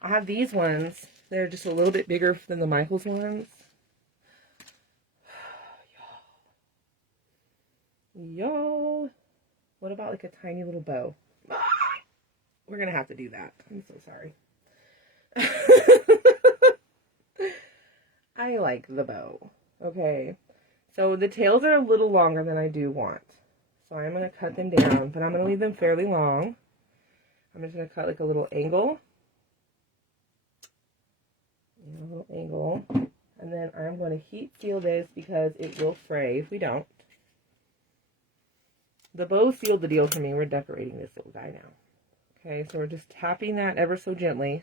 I have these ones. They're just a little bit bigger than the Michaels ones. Y'all. What about like a tiny little bow? We're going to have to do that. I'm so sorry. I like the bow. Okay. So the tails are a little longer than I do want. So I'm going to cut them down, but I'm going to leave them fairly long. I'm just going to cut like a little angle. A little angle. And then I'm going to heat seal this because it will fray if we don't. The bow sealed the deal for me. We're decorating this little guy now. Okay, so we're just tapping that ever so gently.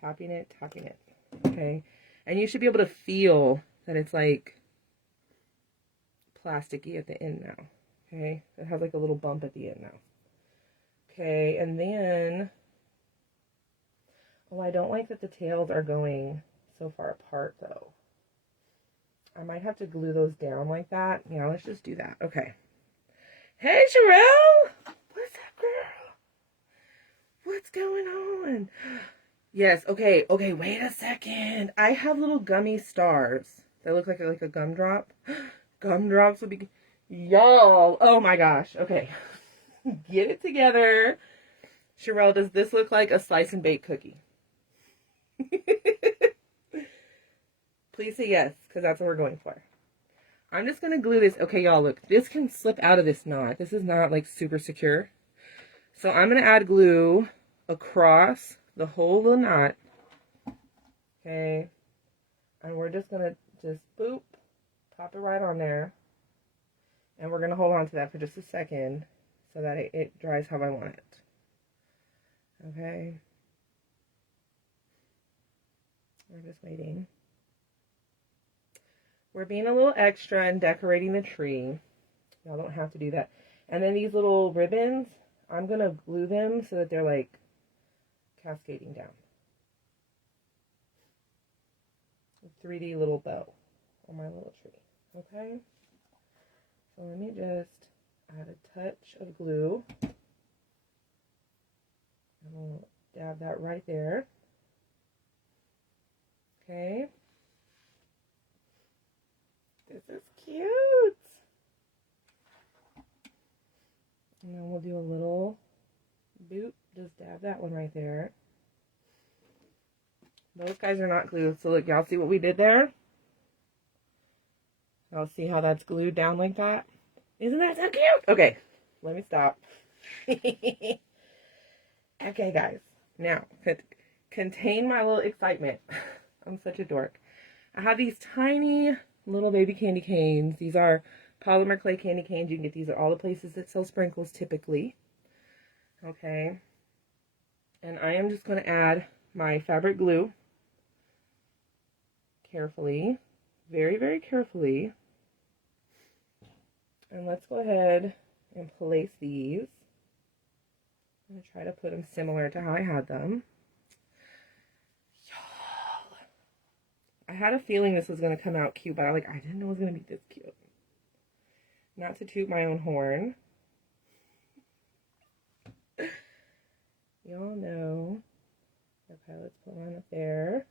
Tapping it, tapping it. Okay. And you should be able to feel that it's like plasticky at the end now. Okay. It has like a little bump at the end now. Okay. And then, oh, I don't like that the tails are going so far apart though. I might have to glue those down like that. Yeah, let's just do that. Okay. Hey, Sherelle! What's up, girl? What's going on? Yes, okay, wait a second. I have little gummy stars that look like a gumdrop. Gumdrops would be... Y'all! Oh my gosh, okay. Get it together. Sherelle, does this look like a slice and bake cookie? Please say yes, because that's what we're going for. I'm just going to glue this. Okay, y'all, look. This can slip out of this knot. This is not, like, super secure. So I'm going to add glue across the whole little knot. Okay. And we're just going to just, boop, pop it right on there. And we're going to hold on to that for just a second so that it dries how I want it. Okay. We're just waiting. We're being a little extra and decorating the tree. Y'all don't have to do that. And then these little ribbons, I'm going to glue them so that they're like cascading down. A 3D little bow on my little tree. Okay? So let me just add a touch of glue. I'm going to dab that right there. Okay? This is cute. And then we'll do a little boop. Just dab that one right there. Those guys are not glued. So look, y'all see what we did there? Y'all see how that's glued down like that? Isn't that so cute? Okay, let me stop. Okay, guys. Now, contain my little excitement. I'm such a dork. I have these tiny little baby candy canes. These are polymer clay candy canes. You can get these at all the places that sell sprinkles typically. Okay. And I am just going to add my fabric glue carefully. Very, very carefully. And let's go ahead and place these. I'm going to try to put them similar to how I had them. I had a feeling this was going to come out cute, but I didn't know it was going to be this cute. Not to toot my own horn. Y'all know. Okay, let's put one up there.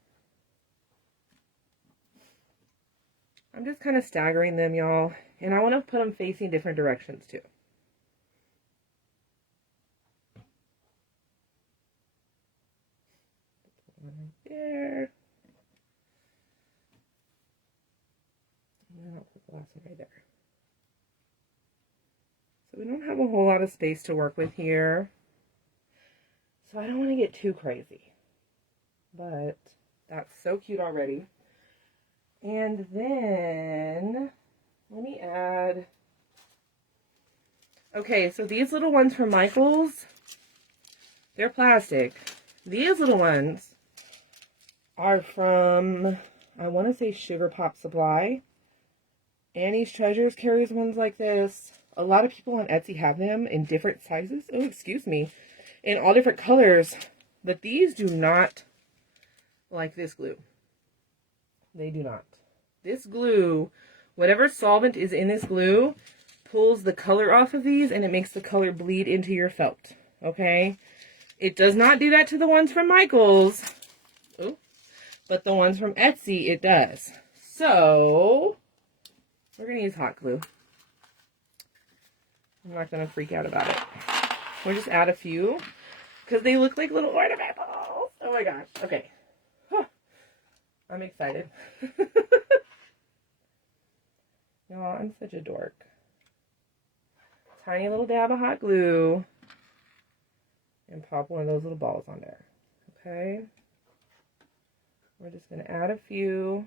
I'm just kind of staggering them, y'all. And I want to put them facing different directions, too. Put one right there. And then I'll put the last one right there. So we don't have a whole lot of space to work with here. So I don't want to get too crazy. But that's so cute already. And then, let me add, okay, so these little ones from Michael's, they're plastic. These little ones are from, I want to say Sugar Pop Supply. Annie's Treasures carries ones like this. A lot of people on Etsy have them in different sizes. Oh, excuse me. In all different colors. But these do not like this glue. They do not. This glue, whatever solvent is in this glue, pulls the color off of these and it makes the color bleed into your felt. Okay? It does not do that to the ones from Michael's. Ooh. But the ones from Etsy, it does. So, we're going to use hot glue. I'm not going to freak out about it. We'll just add a few because they look like little ornament balls. Oh my gosh. Okay. I'm excited. Y'all, I'm such a dork. Tiny little dab of hot glue. And pop one of those little balls on there. Okay. We're just going to add a few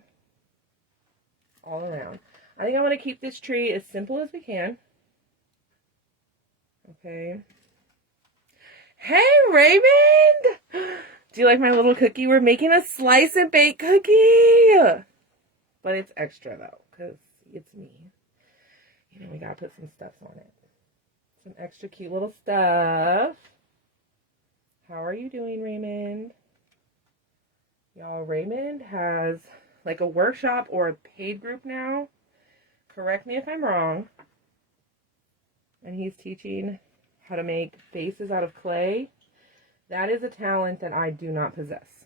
all around. I think I want to keep this tree as simple as we can. Okay. Hey, Raymond! Do you like my little cookie? We're making a slice and bake cookie! But it's extra, though, because it's me. You know, we gotta put some stuff on it. Some extra cute little stuff. How are you doing, Raymond? Y'all, Raymond has, like, a workshop or a paid group now. Correct me if I'm wrong. And he's teaching how to make faces out of clay. That is a talent that I do not possess.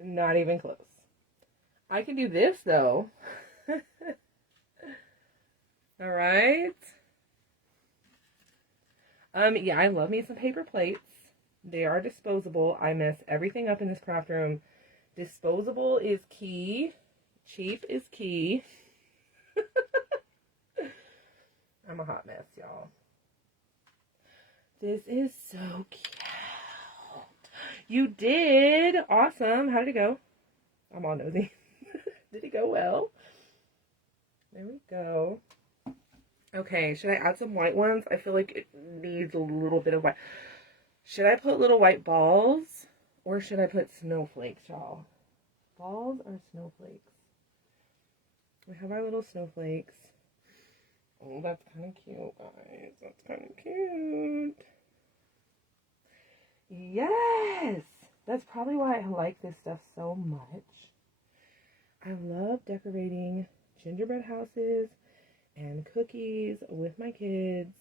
Not even close. I can do this, though. All right. Yeah, I love me some paper plates. They are disposable. I mess everything up in this craft room. Disposable is key. Cheap is key. I'm a hot mess, y'all. This is so cute. You did. Awesome. How did it go? I'm all nosy. Did it go well? There we go. Okay, should I add some white ones? I feel like it needs a little bit of white. Should I put little white balls? Or should I put snowflakes, y'all? Balls or snowflakes? We have our little snowflakes. Oh, that's kind of cute, guys. That's kind of cute. Yes! That's probably why I like this stuff so much. I love decorating gingerbread houses and cookies with my kids.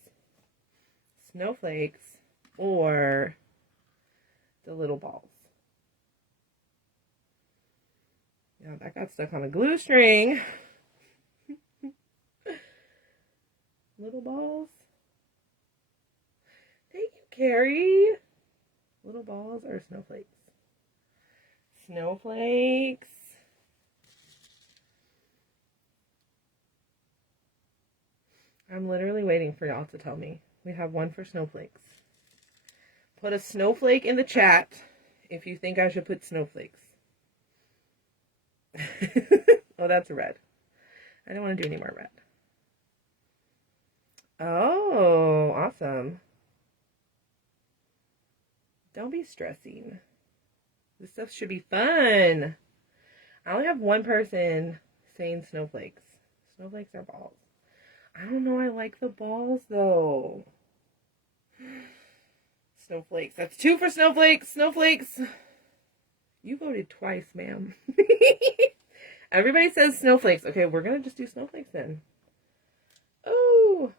Snowflakes or the little balls. Yeah, that got stuck on a glue string. Little balls. Thank you, Carrie. Little balls or snowflakes? Snowflakes. I'm literally waiting for y'all to tell me. We have one for snowflakes. Put a snowflake in the chat if you think I should put snowflakes. Oh, that's red. I don't want to do any more red. Oh, awesome. Don't be stressing. This stuff should be fun. I only have one person saying snowflakes. Snowflakes are balls. I don't know. I like the balls, though. Snowflakes. That's 2 for snowflakes. Snowflakes. You voted twice, ma'am. Everybody says snowflakes. Okay, we're going to just do snowflakes then. Oh.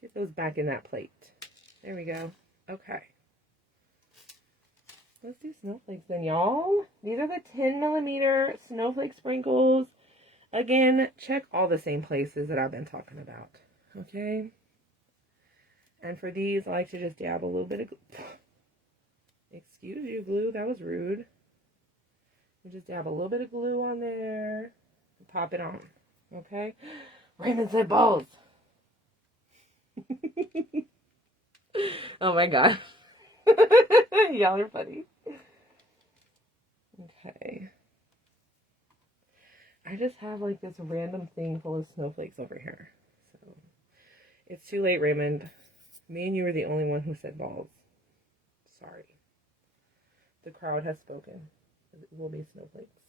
Get those back in that plate. There we go. Okay. Let's do snowflakes then, y'all. These are the 10mm snowflake sprinkles. Again, check all the same places that I've been talking about. Okay? And for these, I like to just dab a little bit of glue. Excuse you, glue. That was rude. You just dab a little bit of glue on there and pop it on. Okay? Raymond said balls. Oh my god. Y'all are funny. Okay. I just have like this random thing full of snowflakes over here. So it's too late, Raymond. Me and you are the only one who said balls. Sorry. The crowd has spoken. It will be snowflakes.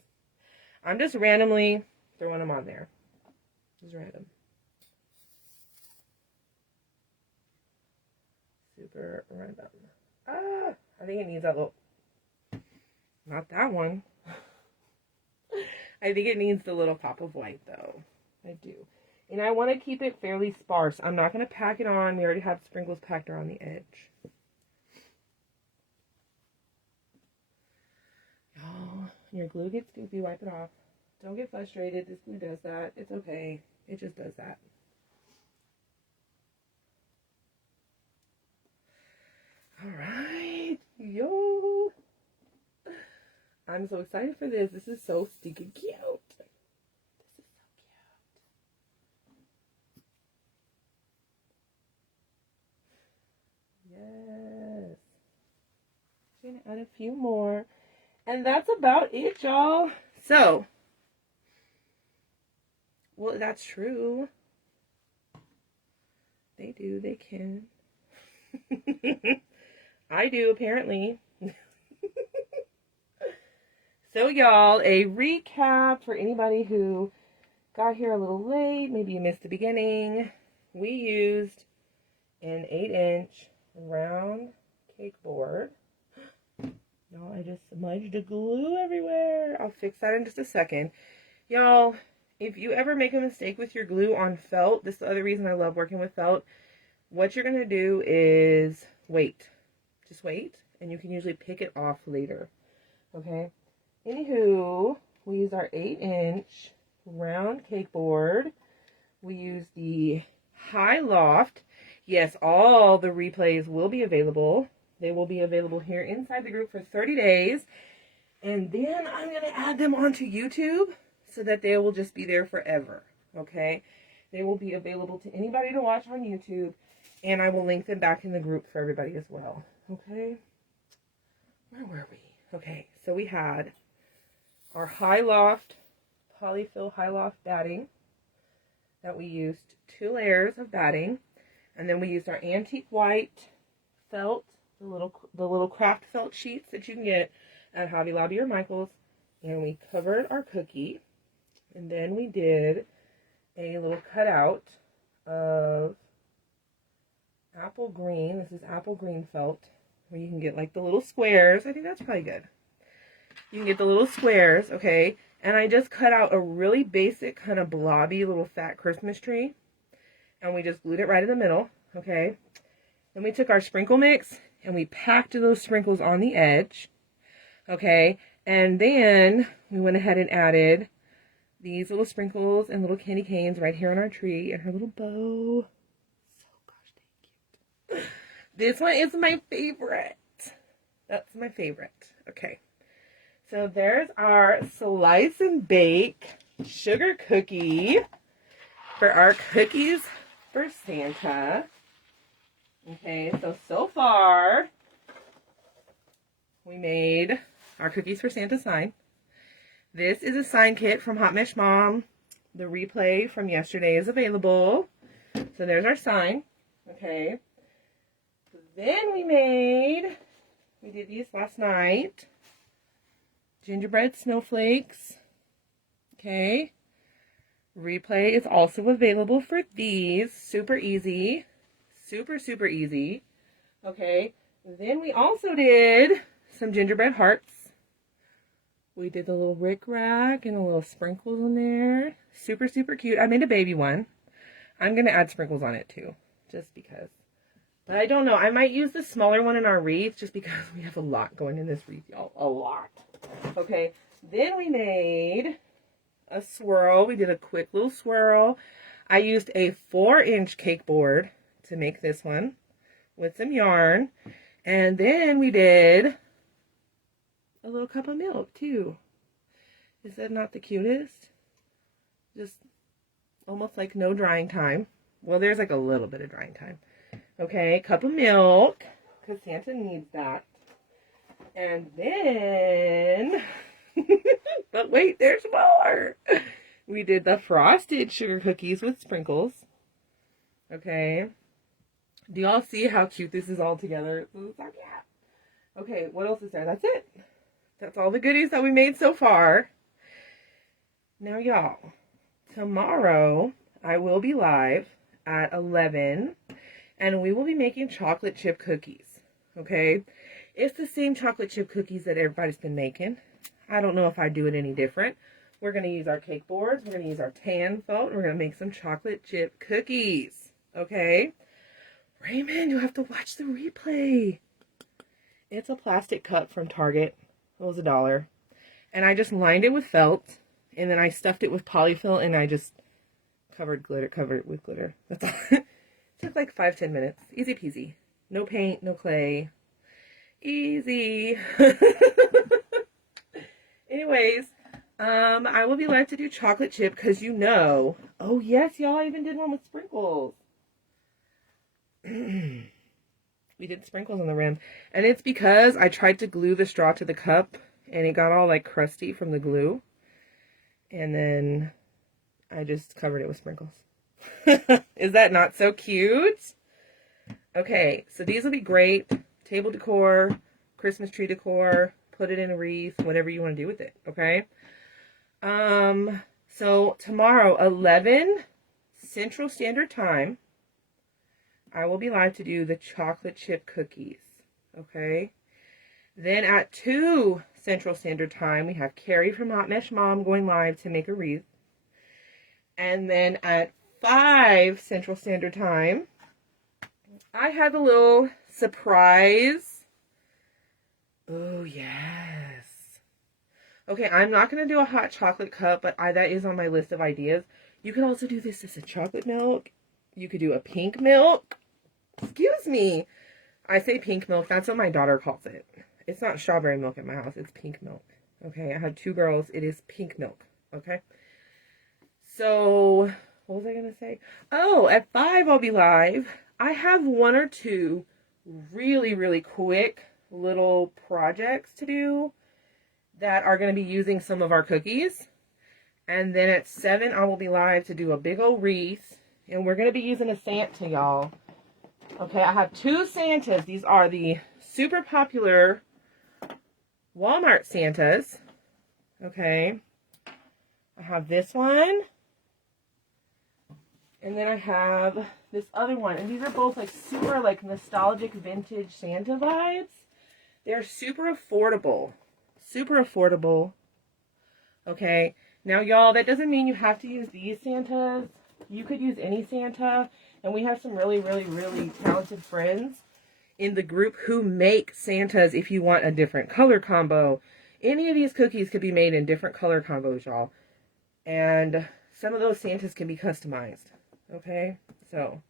I'm just randomly throwing them on there. Just random. Super random. Ah, I think it needs that little... Not that one. I think it needs the little pop of white, though. I do. And I want to keep it fairly sparse. I'm not going to pack it on. We already have sprinkles packed around the edge. Oh, your glue gets goofy. Wipe it off. Don't get frustrated. This glue does that. It's okay. It just does that. All right. Yo. I'm so excited for this. This is so stinking cute. This is so cute. Yes. I'm going to add a few more. And that's about it, y'all. So. Well, that's true. They do. They can. I do, apparently. So, y'all, a recap for anybody who got here a little late. Maybe you missed the beginning. We used an 8-inch round cake board. Y'all, I just smudged the glue everywhere. I'll fix that in just a second. Y'all, if you ever make a mistake with your glue on felt, this is the other reason I love working with felt. What you're going to do is wait. Just wait, and you can usually pick it off later. Okay? Anywho, we used our 8-inch round cake board. We used the high loft. Yes, all the replays will be available. They will be available here inside the group for 30 days. And then I'm going to add them onto YouTube so that they will just be there forever. Okay? They will be available to anybody to watch on YouTube. And I will link them back in the group for everybody as well. Okay? Where were we? Okay, so we had our high loft, polyfill high loft batting that we used 2 layers of batting. And then we used our antique white felt, the little craft felt sheets that you can get at Hobby Lobby or Michael's. And we covered our cookie. And then we did a little cutout of apple green. This is apple green felt, where you can get like the little squares. I think that's probably good. You can get the little squares, okay? And I just cut out a really basic kind of blobby little fat Christmas tree. And we just glued it right in the middle, okay? Then we took our sprinkle mix and we packed those sprinkles on the edge, okay? And then we went ahead and added these little sprinkles and little candy canes right here on our tree and her little bow. This one is my favorite. That's my favorite. Okay. So there's our slice and bake sugar cookie. for our cookies for Santa. Okay, so far, we made our cookies for Santa sign. This is a sign kit from Hot Mess Mom. The replay from yesterday is available. So there's our sign. Okay. Then we did these last night. Gingerbread snowflakes. Okay. Replay is also available for these. Super easy. Super easy. Okay. Then we also did some gingerbread hearts. We did the little rick-rack and a little sprinkles in there. Super cute. I made a baby one. I'm going to add sprinkles on it too, just because. But I don't know. I might use the smaller one in our wreath just because we have a lot going in this wreath, y'all. A lot. Okay. Then we made a swirl. We did a quick little swirl. I used a 4-inch cake board to make this one with some yarn. And then we did a little cup of milk too. Is that not the cutest? Just almost like no drying time. Well, there's like a little bit of drying time. Okay, cup of milk, because Santa needs that. And then, but wait, there's more. We did the frosted sugar cookies with sprinkles. Okay. Do y'all see how cute this is all together? Okay, what else is there? That's it. That's all the goodies that we made so far. Now, y'all, tomorrow I will be live at 11, and we will be making chocolate chip cookies, okay? It's the same chocolate chip cookies that everybody's been making. I don't know if I do it any different. We're going to use our cake boards. We're going to use our tan felt. And we're going to make some chocolate chip cookies, okay? Raymond, you have to watch the replay. It's a plastic cup from Target. It was $1. And I just lined it with felt. And then I stuffed it with polyfill. And I just covered it with glitter. That's all. It took like 5-10 minutes. Easy peasy. No paint, no clay. Easy. Anyways, I will be live to do chocolate chip because you know. Oh yes, y'all, I even did one with sprinkles. We did sprinkles on the rim. And it's because I tried to glue the straw to the cup and it got all like crusty from the glue. And then I just covered it with sprinkles. Is that not so cute? Okay, so these will be great. Table decor, Christmas tree decor, put it in a wreath, whatever you want to do with it, okay? So tomorrow, 11 Central Standard Time, I will be live to do the chocolate chip cookies, okay? Then at 2 Central Standard Time, we have Carrie from Hot Mess Mom going live to make a wreath. And then at 5 Central Standard Time, I have a little surprise. Oh, yes. Okay, I'm not going to do a hot chocolate cup, but that is on my list of ideas. You could also do this as a chocolate milk. You could do a pink milk. Excuse me. I say pink milk. That's what my daughter calls it. It's not strawberry milk at my house. It's pink milk. Okay, I have 2 girls. It is pink milk. Okay. So, what was I going to say? Oh, at 5 I'll be live. I have 1 or 2 really quick little projects to do that are going to be using some of our cookies. And then at 7 I will be live to do a big old wreath. And we're going to be using a Santa, y'all. Okay, I have 2 Santas. These are the super popular Walmart Santas. Okay. I have this one. And then I have this other one. And these are both like super like nostalgic vintage Santa vibes. They're super affordable. Super affordable. Okay. Now, y'all, that doesn't mean you have to use these Santas. You could use any Santa. And we have some really talented friends in the group who make Santas if you want a different color combo. Any of these cookies could be made in different color combos, y'all. And some of those Santas can be customized. Okay? So,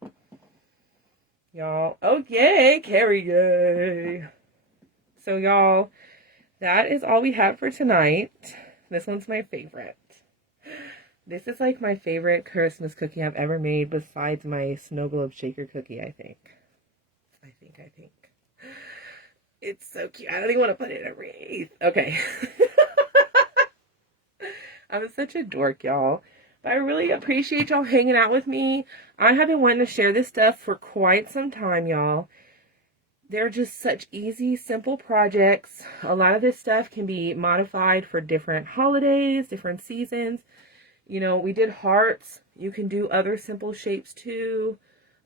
y'all. Oh, yay! Carrie, yay! So, y'all, that is all we have for tonight. This one's my favorite. This is like my favorite Christmas cookie I've ever made besides my snow globe shaker cookie, I think. I think. It's so cute. I don't even want to put it in a wreath. Okay. I'm such a dork, y'all. But I really appreciate y'all hanging out with me. I have been wanting to share this stuff for quite some time, y'all. They're just such easy, simple projects. A lot of this stuff can be modified for different holidays, different seasons. You know, we did hearts. You can do other simple shapes too.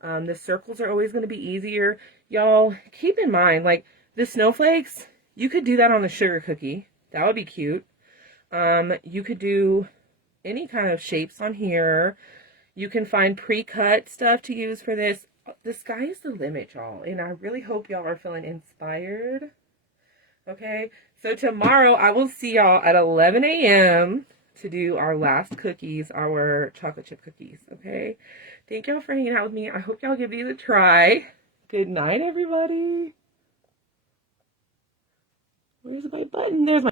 The circles are always going to be easier. Y'all, keep in mind, like, the snowflakes, you could do that on a sugar cookie. That would be cute. You could do any kind of shapes on here. You can find pre-cut stuff to use for this. The sky is the limit, y'all. And I really hope y'all are feeling inspired. Okay? So tomorrow I will see y'all at 11 a.m. to do our last cookies, our chocolate chip cookies. Okay? Thank y'all for hanging out with me. I hope y'all give these a try. Good night, everybody. Where's my button? There's my